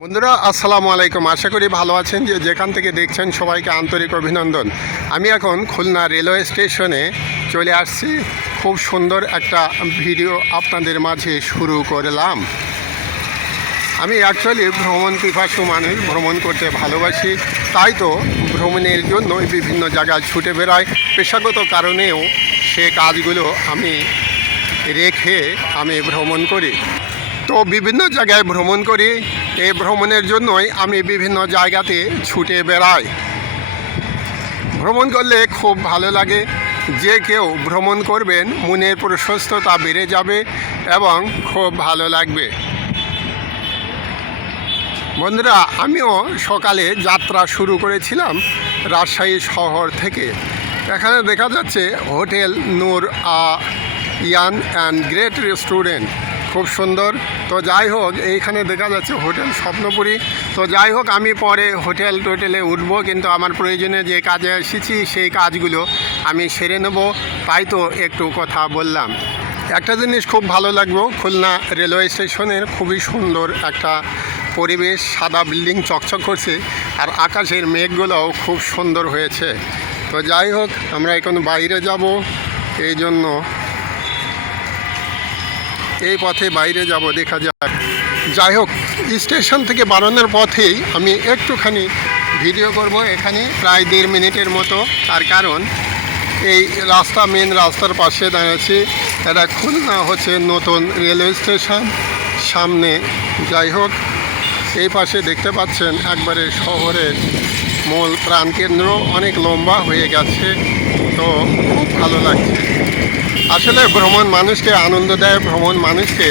বন্ধুরা আসসালামু আলাইকুম। আশা করি ভালো আছেন। যেখান থেকে দেখছেন সবাইকে আন্তরিক অভিনন্দন। আমি এখন খুলনা রেলওয়ে স্টেশনে চলে আসছি। খুব সুন্দর একটা ভিডিও আপনাদের মাঝে শুরু করলাম। আমি অ্যাকচুয়ালি ভ্রমণ পিপাসু মানুষ, ভ্রমণ করতে ভালোবাসি। তাই তো ভ্রমণের জন্য বিভিন্ন জায়গায় ছুটে বেড়াই। পেশাগত কারণেও সে কাজগুলো আমি রেখে আমি ভ্রমণ করি। তো বিভিন্ন জায়গায় ভ্রমণ করি। এই ভ্রমণের জন্যই আমি বিভিন্ন জায়গাতে ছুটে বেড়াই। ভ্রমণ করলে খুব ভালো লাগে। যে কেউ ভ্রমণ করবেন মনের প্রশস্ততা বেড়ে যাবে এবং খুব ভালো লাগবে। বন্ধুরা, আমিও সকালে যাত্রা শুরু করেছিলাম রাজশাহী শহর থেকে। এখানে দেখা যাচ্ছে হোটেল নূর ইয়ান অ্যান্ড গ্রেট রেস্টুরেন্ট, খুব সুন্দর। তো যাই হোক, এইখানে দেখা যাচ্ছে হোটেল স্বপ্নপুরী। তো যাই হোক, আমি পরে টোটেলে উঠবো, কিন্তু আমার প্রয়োজনে যে কাজে এসেছি সেই কাজগুলো আমি সেরে নেব। তাই তো একটু কথা বললাম। একটা জিনিস খুব ভালো লাগলো, খুলনা রেলওয়ে স্টেশনের খুবই সুন্দর একটা পরিবেশ। সাদা বিল্ডিং চকচক করছে, আর আকাশের মেঘগুলোও খুব সুন্দর হয়েছে। তো যাই হোক, আমরা এখন বাইরে যাব, এই জন্য এই পথে বাইরে যাব, দেখা যাক। যাই হোক, স্টেশন থেকে বাড়ানোর পথেই আমি একটুখানি ভিডিও করব। এখানে প্রায় 1.5 মিনিটের মতো। তার কারণ এই মেন রাস্তার পাশে দাঁড়িয়েছি। এটা খুলনা হচ্ছে নতুন রেলওয়ে স্টেশন সামনে। যাই হোক, এই পাশে দেখতে পাচ্ছেন একবারে শহরের মূল প্রাণকেন্দ্র, অনেক লম্বা হয়ে গেছে। তো খুব ভালো লাগছে। আসলে ভ্রমণ মানুষকে আনন্দ দেয়, ভ্রমণ মানুষকে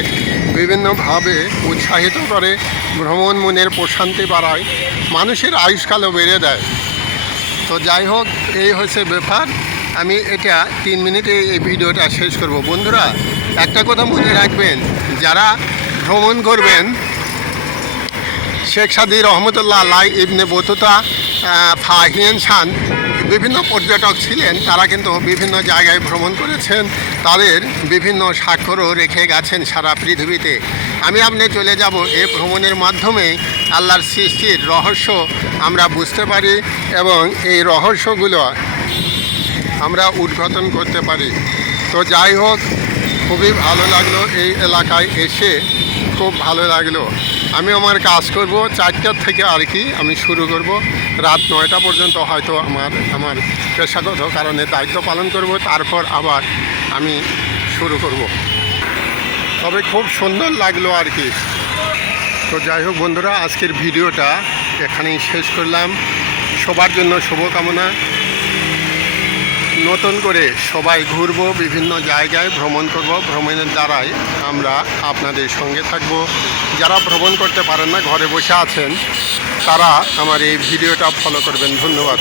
বিভিন্নভাবে উৎসাহিত করে, ভ্রমণ মনের প্রশান্তি বাড়ায়, মানুষের আয়ুষ্কালও বেড়ে দেয়। তো যাই হোক, এই হচ্ছে ব্যাপার। আমি এটা 3 মিনিটে এই ভিডিওটা শেষ করব। বন্ধুরা, একটা কথা মনে রাখবেন, যারা ভ্রমণ করবেন, শেখ সাদি রহমতুল্লাহ আলাই, ইবনে বতুতা, ফাহিয়ান শান বিভিন্ন পর্যটক ছিলেন। তারা কিন্তু বিভিন্ন জায়গায় ভ্রমণ করেছেন, তাদের বিভিন্ন স্বাক্ষরও রেখে গেছেন সারা পৃথিবীতে। আমি আপনি চলে যাব এই ভ্রমণের মাধ্যমে আল্লাহর সৃষ্টির রহস্য আমরা বুঝতে পারি এবং এই রহস্যগুলো আমরা উদ্ঘাটন করতে পারি। তো যাই হোক, খুবই ভালো লাগলো এই এলাকায় এসে, খুব ভালো লাগলো। আমি আমার কাজ করব 4টার থেকে আর কি আমি শুরু করব। রাত 9টা পর্যন্ত হয়তো আমার পেশাগত কারণে দায়িত্ব পালন করব, তারপর আবার আমি শুরু করব। তবে খুব সুন্দর লাগলো আর কি। তো যাই হোক বন্ধুরা, আজকের ভিডিওটা এখানেই শেষ করলাম। সবার জন্য শুভকামনা। নতুন করে সবাই ঘুরব, বিভিন্ন জায়গায় ভ্রমণ করব। ভ্রমণের দ্বারাই আমরা আপনাদের সঙ্গে থাকব। যারা ভ্রমণ করতে পারেন না, ঘরে বসে আছেন, তারা আমার এই ভিডিওটা ফলো করবেন। ধন্যবাদ।